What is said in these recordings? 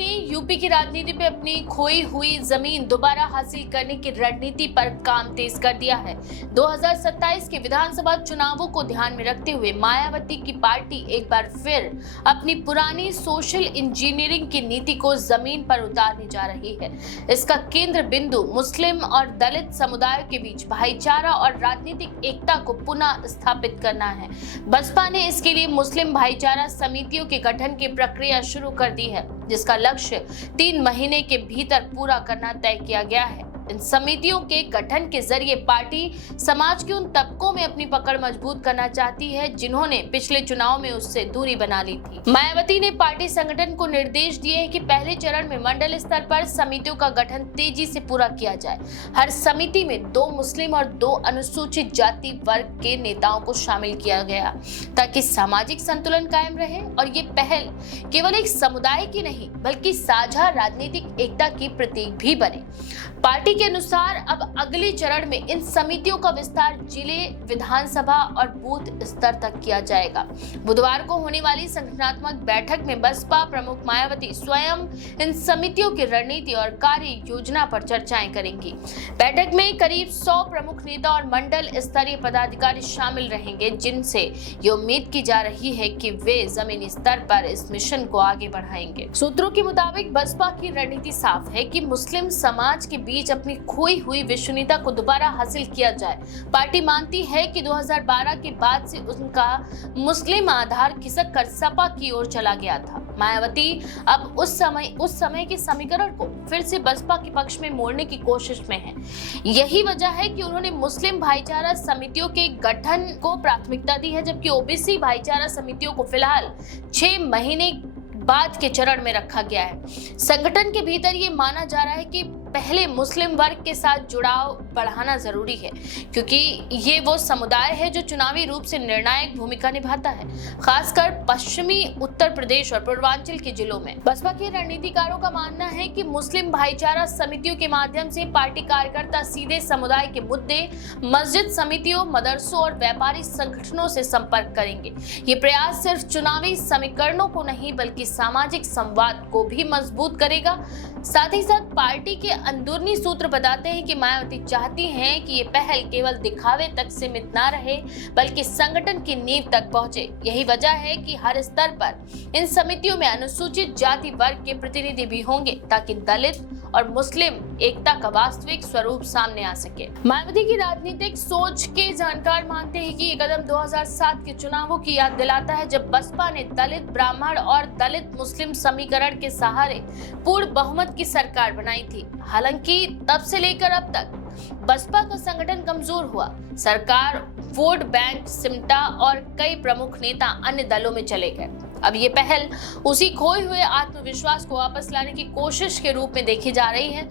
ने यूपी की राजनीति पे अपनी खोई हुई जमीन दोबारा हासिल करने की रणनीति पर काम तेज कर दिया है। 2027 के विधानसभा चुनावों को ध्यान में रखते हुए मायावती की पार्टी एक बार फिर अपनी पुरानी सोशल इंजीनियरिंग की नीति को जमीन पर उतारने जा रही है। इसका केंद्र बिंदु मुस्लिम और दलित समुदायों के बीच भाईचारा और राजनीतिक एकता को पुनः स्थापित करना है। बसपा ने इसके लिए मुस्लिम भाईचारा समितियों के गठन की प्रक्रिया शुरू कर दी है, जिसका लक्ष्य 3 महीने के भीतर पूरा करना तय किया गया है। इन समितियों के गठन के जरिए पार्टी समाज के उन तबकों में अपनी पकड़ मजबूत करना चाहती है जिन्होंने पिछले चुनाव में उससे दूरी बना ली थी। मायावती ने पार्टी संगठन को निर्देश दिए हैं कि पहले चरण में मंडल स्तर पर समितियों का गठन तेजी से पूरा किया जाए। हर समिति में 2 मुस्लिम और 2 अनुसूचित जाति वर्ग के नेताओं को शामिल किया गया ताकि सामाजिक संतुलन कायम रहे और ये पहल केवल एक समुदाय की नहीं बल्कि साझा राजनीतिक एकता की प्रतीक भी बने। पार्टी के अनुसार अब अगले चरण में इन समितियों का विस्तार जिले, विधानसभा और बूथ स्तर तक किया जाएगा। बुधवार को होने वाली संगठनात्मक बैठक में बसपा प्रमुख मायावती स्वयं इन समितियों की रणनीति और कार्य योजना पर चर्चाएं करेंगी। बैठक में करीब 100 प्रमुख नेता और मंडल स्तरीय पदाधिकारी शामिल रहेंगे, जिनसे ये उम्मीद की जा रही है कि वे जमीनी स्तर पर इस मिशन को आगे बढ़ाएंगे। सूत्रों के मुताबिक बसपा की रणनीति साफ है कि मुस्लिम समाज के बीच अपनी खोई हुई विश्वसनीयता को दोबारा हासिल किया जाए। पार्टी मानती है कि 2012 के बाद से उनका मुस्लिम आधार खिसक कर सपा की ओर चला गया था। मायावती अब उस समय के समीकरण को फिर से बसपा के पक्ष में मोड़ने की कोशिश में है। यही वजह है कि उन्होंने मुस्लिम भाईचारा समितियों के गठन को प्राथमिकता दी है, जबकि ओबीसी भाईचारा समितियों को फिलहाल 6 महीने बाद के चरण में रखा गया है। संगठन के भीतर ये माना जा रहा है कि पहले मुस्लिम वर्ग के साथ जुड़ाव बढ़ाना जरूरी है, क्योंकि ये वो समुदाय है जो चुनावी रूप से निर्णायक भूमिका निभाता है, खासकर पश्चिमी उत्तर प्रदेश और पूर्वांचल के जिलों में। बसपा के रणनीतिकारों का मानना है कि मुस्लिम भाईचारा समितियों के माध्यम से पार्टी कार्यकर्ता सीधे समुदाय के मुद्दे, मस्जिद समितियों, मदरसों और व्यापारी संगठनों से संपर्क करेंगे। ये प्रयास सिर्फ चुनावी समीकरणों को नहीं बल्कि सामाजिक संवाद को भी मजबूत करेगा। साथ ही साथ पार्टी के अंदरूनी सूत्र बताते हैं कि मायावती चाहती हैं कि ये पहल केवल दिखावे तक सीमित ना रहे बल्कि संगठन की नींव तक पहुंचे। यही वजह है कि हर स्तर पर इन समितियों में अनुसूचित जाति वर्ग के प्रतिनिधि भी होंगे ताकि दलित और मुस्लिम एकता का वास्तविक स्वरूप सामने आ सके। मायावती की राजनीतिक सोच के जानकार मानते हैं कि ये कदम 2007 के चुनावों की याद दिलाता है, जब बसपा ने दलित ब्राह्मण और दलित मुस्लिम समीकरण के सहारे पूर्ण बहुमत की सरकार बनाई थी। हालांकि तब से लेकर अब तक बसपा का संगठन कमजोर हुआ। सरकार, वोट बैंक सिमटा और कई प्रमुख नेता अन्य दलों में चले गए। अब ये पहल उसी खोए हुए आत्मविश्वास को वापस लाने की कोशिश के रूप में देखी जा रही है।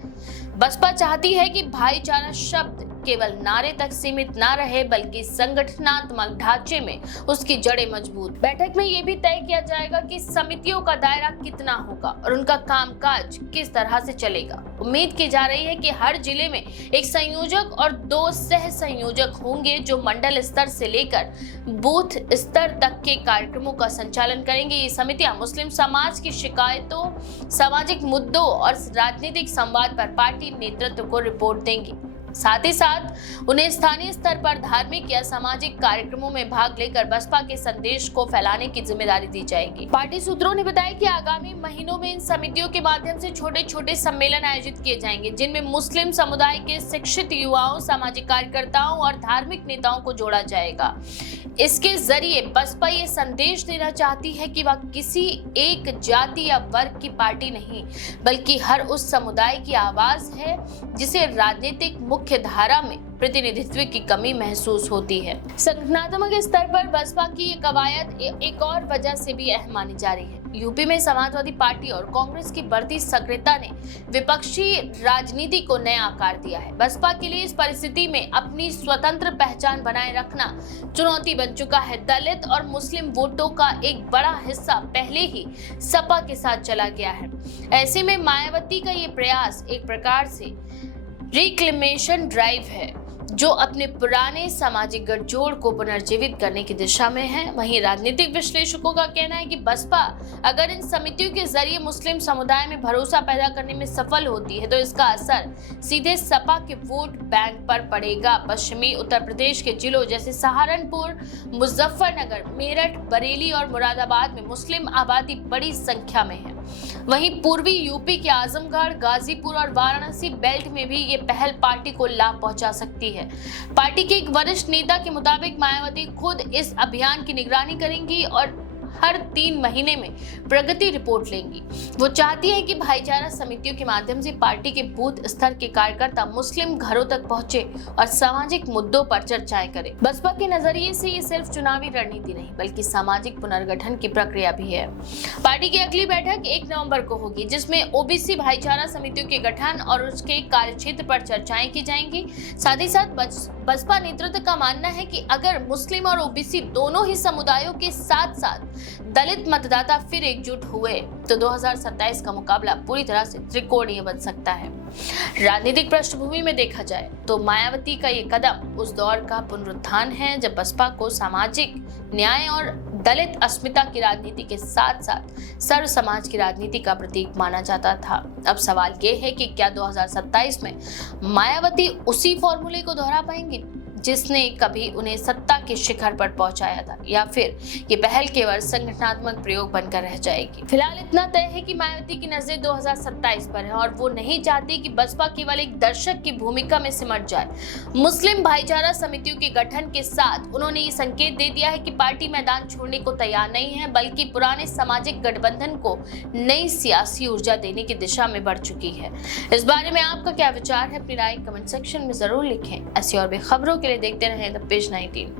बसपा चाहती है कि भाईचारा शब्द केवल नारे तक सीमित ना रहे बल्कि संगठनात्मक ढांचे में उसकी जड़ें मजबूत। बैठक में ये भी तय किया जाएगा कि समितियों का दायरा कितना होगा और उनका कामकाज किस तरह से चलेगा। उम्मीद की जा रही है कि हर जिले में एक संयोजक और 2 सह संयोजक होंगे जो मंडल स्तर से लेकर बूथ स्तर तक के कार्यक्रमों का संचालन करेंगे। ये समितियां मुस्लिम समाज की शिकायतों, सामाजिक मुद्दों और राजनीतिक संवाद पर पार्टी नेतृत्व को रिपोर्ट देंगी। साथ ही साथ उन्हें स्थानीय स्तर पर धार्मिक या सामाजिक कार्यक्रमों में भाग लेकर बसपा के संदेश को फैलाने की जिम्मेदारी दी जाएगी। पार्टी सूत्रों ने बताया कि आगामी महीनों में इन समितियों के माध्यम से छोटे-छोटे सम्मेलन आयोजित किए जाएंगे, जिनमें मुस्लिम समुदाय के शिक्षित युवाओं, सामाजिक कार्यकर्ताओं और धार्मिक नेताओं को जोड़ा जाएगा। इसके जरिए बसपा ये संदेश देना चाहती है कि वह किसी एक जाति या वर्ग की पार्टी नहीं बल्कि हर उस समुदाय की आवाज है जिसे राजनीतिक मुख्य धारा में प्रतिनिधित्व की कमी महसूस होती है। संगठनात्मक स्तर पर बसपा की ये कवायद एक और वजह से भी अहम मानी जा रही है। यूपी में समाजवादी पार्टी और कांग्रेस की बढ़ती सक्रियता ने विपक्षी राजनीति को नया आकार दिया है। बसपा के लिए इस परिस्थिति में अपनी स्वतंत्र पहचान बनाए रखना चुनौती बन चुका है। दलित और मुस्लिम वोटों का एक बड़ा हिस्सा पहले ही सपा के साथ चला गया है। ऐसे में मायावती का ये प्रयास एक प्रकार से रिक्लेमेशन ड्राइव है, जो अपने पुराने सामाजिक गठजोड़ को पुनर्जीवित करने की दिशा में है। वहीं राजनीतिक विश्लेषकों का कहना है कि बसपा अगर इन समितियों के जरिए मुस्लिम समुदाय में भरोसा पैदा करने में सफल होती है तो इसका असर सीधे सपा के वोट बैंक पर पड़ेगा। पश्चिमी उत्तर प्रदेश के जिलों जैसे सहारनपुर, मुजफ्फरनगर, मेरठ, बरेली और मुरादाबाद में मुस्लिम आबादी बड़ी संख्या में है। वहीं पूर्वी यूपी के आजमगढ़, गाजीपुर और वाराणसी बेल्ट में भी ये पहल पार्टी को लाभ पहुंचा सकती है। पार्टी के एक वरिष्ठ नेता के मुताबिक मायावती खुद इस अभियान की निगरानी करेंगी और हर 3 महीने में प्रगति रिपोर्ट लेंगी। वो चाहती है कि भाईचारा समितियों के माध्यम से पार्टी के बूथ स्तर के कार्यकर्ता मुस्लिम घरों तक पहुंचे और सामाजिक मुद्दों पर चर्चाएं करें। बसपा के नजरिए से ये सिर्फ चुनावी रणनीति नहीं बल्कि सामाजिक पुनर्गठन की प्रक्रिया भी है। पार्टी की अगली बैठक 1 नवंबर को होगी, जिसमें ओबीसी भाईचारा समितियों के गठन और उसके कार्यक्षेत्र पर चर्चाएं की जाएंगी। साथ ही साथ बसपा नेतृत्व का मानना है कि अगर मुस्लिम और ओबीसी दोनों ही समुदायों के साथ साथ दलित मतदाता फिर एकजुट हुए तो 2027 का मुकाबला पूरी तरह से त्रिकोणीय बन सकता है। राजनीतिक पृष्ठभूमि में देखा जाए तो मायावती का ये कदम उस दौर का पुनरुत्थान है जब बसपा को सामाजिक न्याय और दलित अस्मिता की राजनीति के साथ साथ सर्व समाज की राजनीति का प्रतीक माना जाता था। अब सवाल ये है कि क्या 2027 में मायावती उसी फॉर्मूले को दोहरा पाएंगी जिसने कभी उन्हें सत्ता के शिखर पर पहुंचाया था, या फिर ये पहल केवल संगठनात्मक प्रयोग बनकर रह जाएगी। फिलहाल इतना तय है कि मायावती की नजरें 2027 पर है और वो नहीं चाहती कि बसपा केवल एक दर्शक की भूमिका में सिमट जाए। मुस्लिम भाईचारा समितियों के गठन के साथ उन्होंने ये संकेत दे दिया है कि पार्टी मैदान छोड़ने को तैयार नहीं है बल्कि पुराने सामाजिक गठबंधन को नई सियासी ऊर्जा देने की दिशा में बढ़ चुकी है। इस बारे में आपका क्या विचार है? अपनी राय कमेंट सेक्शन में जरूर लिखें। ऐसी और भी खबरों के लिए देखते रहें द पेज 19।